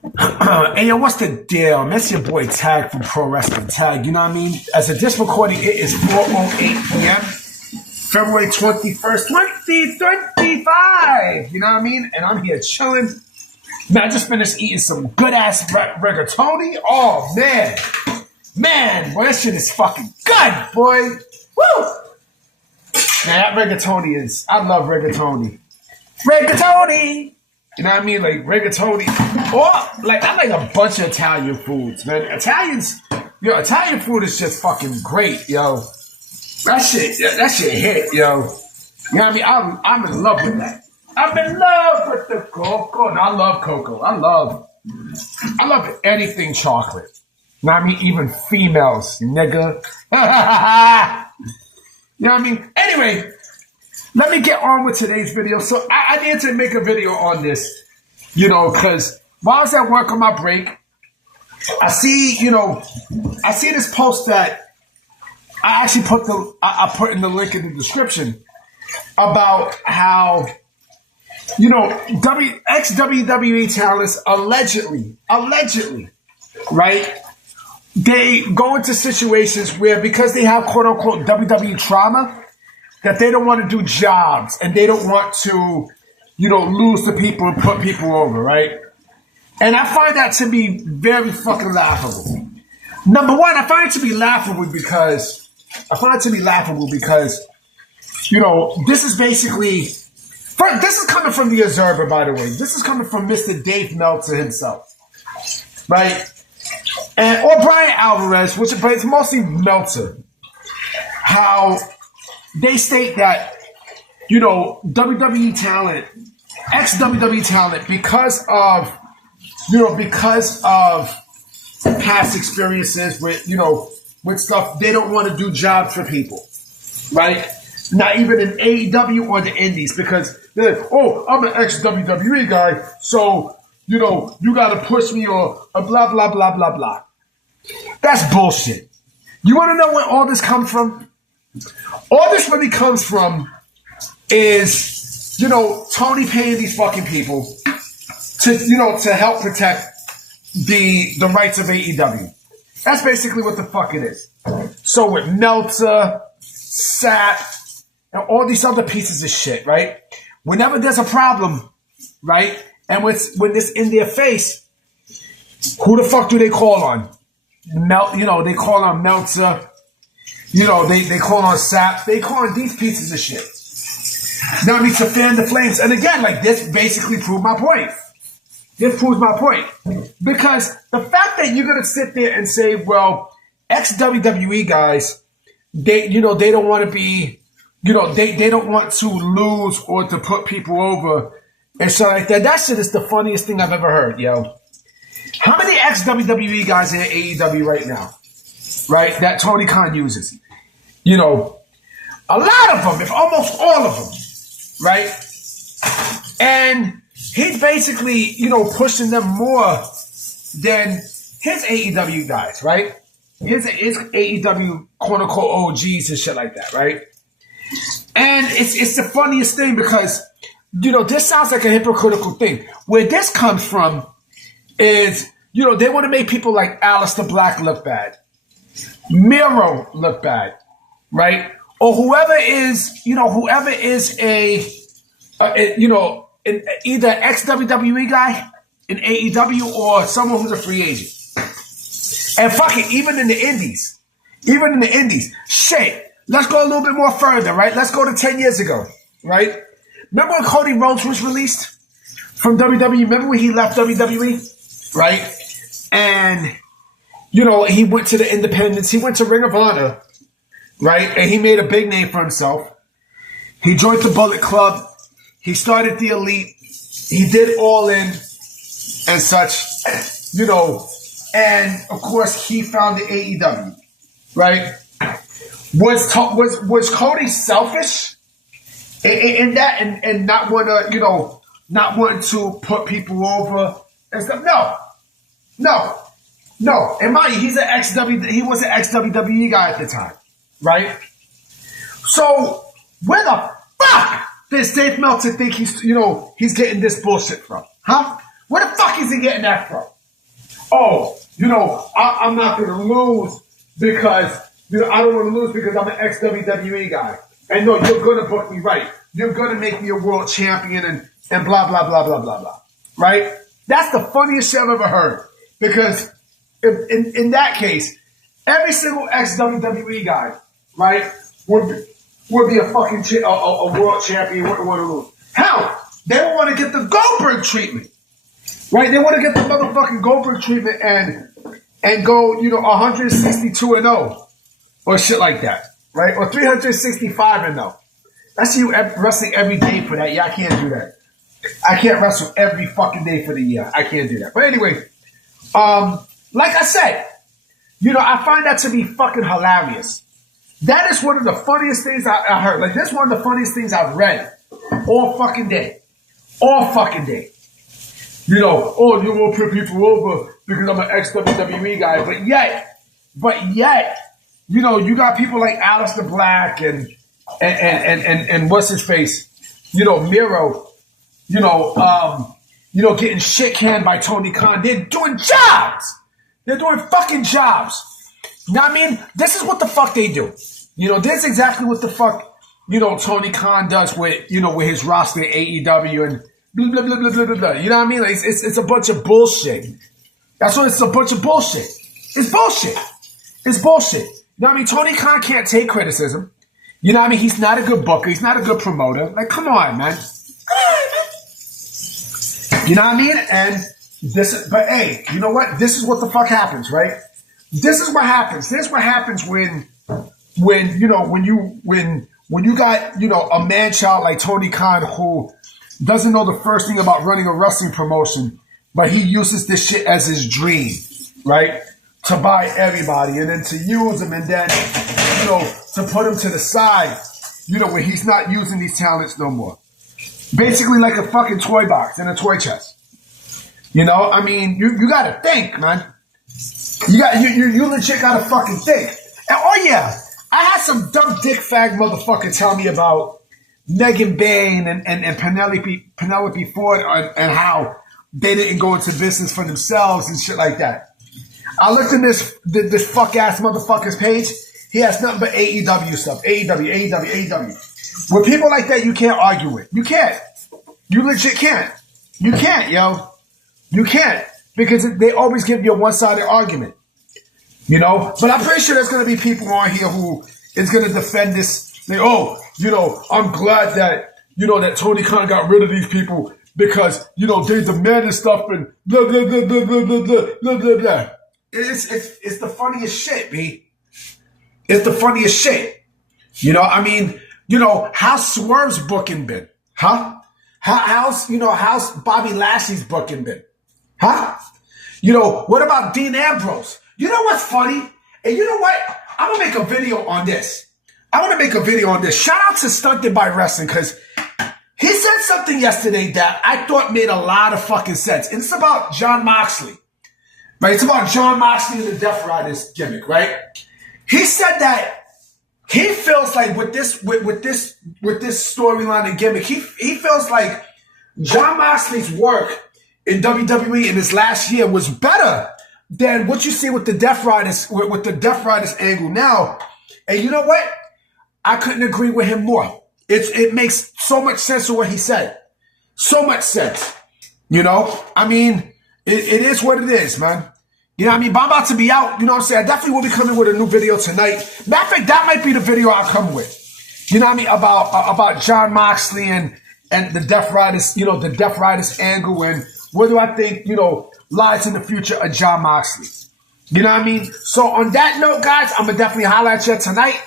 Hey, yo, what's the deal? That's your boy Tag from Pro Wrestling Tag. You know what I mean? As of this recording, it is 4:08 p.m. February 21st, 2025. You know what I mean? And I'm here chilling. Man, I just finished eating some good-ass rigatoni. Oh, man. Man, boy, that shit is fucking good, boy. Woo! Man, that rigatoni is... I love rigatoni. Rigatoni! You know what I mean? Like rigatoni. Or like I like a bunch of Italian foods, man. Italian food is just fucking great, yo. That shit hit, yo. You know what I mean? I'm in love with that. I'm in love with the cocoa. And I love cocoa. I love anything chocolate. You know what I mean? Even females, nigga. You know what I mean? Anyway, let me get on with today's video. So I needed to make a video on this, you know, because while I was at work on my break, I see this post that I actually I put in the link in the description about how, you know, ex-WWE talents allegedly, right? They go into situations where because they have quote unquote WWE trauma, that they don't want to do jobs and they don't want to, you know, lose to people and put people over, right? And I find that to be very fucking laughable. Number one, I find it to be laughable because, you know, this is basically, this is coming from the Observer, by the way. This is coming from Mr. Dave Meltzer himself, right? Or Brian Alvarez, but it's mostly Meltzer. How they state that, you know, WWE talent, ex-WWE talent, because of past experiences with, you know, with stuff, they don't want to do jobs for people, right? Not even in AEW or the Indies, because they're like, oh, I'm an ex-WWE guy, so, you know, you got to push me or blah, blah, blah, blah, blah. That's bullshit. You want to know where all this comes from? All this really comes from is, you know, Tony paying these fucking people to, you know, to help protect the rights of AEW. That's basically what the fuck it is. So with Meltzer, Sap, and all these other pieces of shit, right? Whenever there's a problem, right? And when it's in their face, who the fuck do they call on? You know, they call on Meltzer. You know, they call on Sap. They call on these pieces of shit. Now I need to fan the flames. And again, like, this basically proved my point. This proves my point. Because the fact that you're going to sit there and say, well, ex-WWE guys, they don't want to be, you know, they don't want to lose or to put people over and shit like that. That shit is the funniest thing I've ever heard, yo. How many ex-WWE guys in AEW right now? Right, that Tony Khan uses, you know, a lot of them, if almost all of them, right? And he's basically, you know, pushing them more than his AEW guys, right? His AEW quote unquote OGs and shit like that, right? And it's the funniest thing because, you know, this sounds like a hypocritical thing. Where this comes from is, you know, they want to make people like Aleister Black look bad. Miro look bad, right? Or whoever is a you know, either ex-WWE guy in AEW or someone who's a free agent. And fuck it, even in the indies. Shit, let's go a little bit more further, right? Let's go to 10 years ago, right? Remember when Cody Rhodes was released from WWE? Remember when he left WWE, right? And, you know, he went to the independents. He went to Ring of Honor, right? And he made a big name for himself. He joined the Bullet Club. He started the Elite. He did All In and such, you know. And, of course, he founded AEW, right? Was Cody selfish in that and not want to, you know, not wanting to put people over and stuff? No. And mind you, he was an ex-WWE guy at the time, right? So where the fuck does Dave Meltzer think he's getting this bullshit from? Huh? Where the fuck fuck is he getting that from? Oh, I'm not going to lose because, I don't want to lose because I'm an ex-WWE guy. And no, you're going to book me right. You're going to make me a world champion and blah, blah, blah, blah, blah, blah. Right? That's the funniest shit I've ever heard. Because in that case, every single ex-WWE guy, right, would be a fucking a world champion, wouldn't want to lose. Hell, they don't want to get the Goldberg treatment. Right? They want to get the motherfucking Goldberg treatment and go, 162-0 or shit like that. Right? Or 365-0. I see you wrestling every day for that. Yeah, I can't do that. I can't wrestle every fucking day for the year. I can't do that. But anyway, like I said, I find that to be fucking hilarious. That is one of the funniest things I heard. Like, that's one of the funniest things I've read all fucking day. All fucking day. You won't put people over because I'm an ex-WWE guy. But yet, you got people like Aleister Black and what's his face? Miro, getting shit canned by Tony Khan. They're doing jobs. They're doing fucking jobs. You know what I mean? This is what the fuck they do. This is exactly what the fuck, Tony Khan does with his roster at AEW and blah, blah, blah, blah, blah, blah, blah. You know what I mean? Like, it's a bunch of bullshit. That's what it's a bunch of bullshit. It's bullshit. It's bullshit. You know what I mean? Tony Khan can't take criticism. You know what I mean? He's not a good booker. He's not a good promoter. Like, come on, man. You know what I mean? And but hey, you know what? This is what the fuck happens, right? This is what happens. This is what happens when you got, a man-child like Tony Khan who doesn't know the first thing about running a wrestling promotion, but he uses this shit as his dream, right? To buy everybody and then to use them and then, to put them to the side, when he's not using these talents no more. Basically like a fucking toy box and a toy chest. I mean, you gotta think, man. You legit gotta fucking think. And oh yeah, I had some dumb dick fag motherfucker tell me about Megan Bain and Penelope Ford and how they didn't go into business for themselves and shit like that. I looked at this fuck ass motherfucker's page. He has nothing but AEW stuff. AEW. With people like that, you can't argue with. You can't. You legit can't. You can't, yo. You can't. Because they always give you a one-sided argument. But I'm pretty sure there's going to be people on here who is going to defend this. Like, I'm glad that, that Tony Khan got rid of these people because, they demanded stuff and blah, blah, blah, blah, blah, blah, blah, blah, blah. It's the funniest shit, B. It's the funniest shit. I mean, how's Swerve's booking been? Huh? How's Bobby Lashley's booking been? Huh? What about Dean Ambrose? You know what's funny? And you know what? I'm going to make a video on this. Shout out to Stunted by Wrestling because he said something yesterday that I thought made a lot of fucking sense. And it's about Jon Moxley. Right? It's about Jon Moxley and the Death Riders gimmick, right? He said that he feels like with this storyline and gimmick, he feels like Jon Moxley's work in WWE in his last year was better than what you see with the Death Riders, with the Death Riders angle now. And you know what? I couldn't agree with him more. It makes so much sense to what he said. So much sense. I mean, it is what it is, man. But I'm about to be out. I definitely will be coming with a new video tonight. Matter of fact, that might be the video I'll come with. About Jon Moxley and the Death Riders, the Death Riders angle and what do I think, lies in the future of Jon Moxley. You know what I mean? So on that note, guys, I'm going to definitely holler at you tonight.